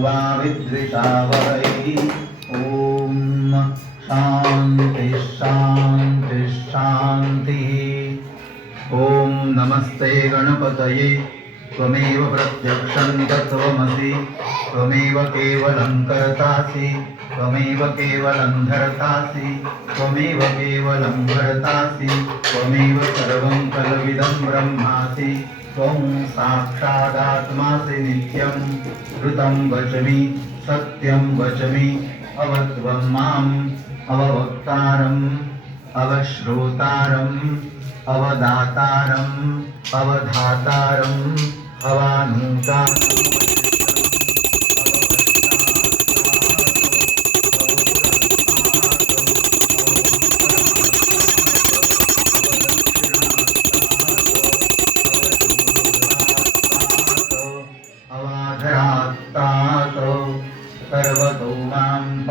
वा विद्विषावहै। ॐ शान्ति शान्ति शान्तिः। ॐ नमस्ते गणपतये त्वमेव प्रत्यक्षं तत्त्वमसि त्वमेव केवलं कर्तासि त्वमेव केवलं धर्तासि त्वमेव केवलं भर्तासि त्वमेव सर्वं कलविदं ब्रह्मासि त्वं साक्षादात्मासि नित्यं ऋतं वचमि सत्यं वचमि अवत्वं माम् अववक्तारम् अवश्रोतारम् अवदातारम् अवधातारम् अवानुदातारम् सर्वतो मां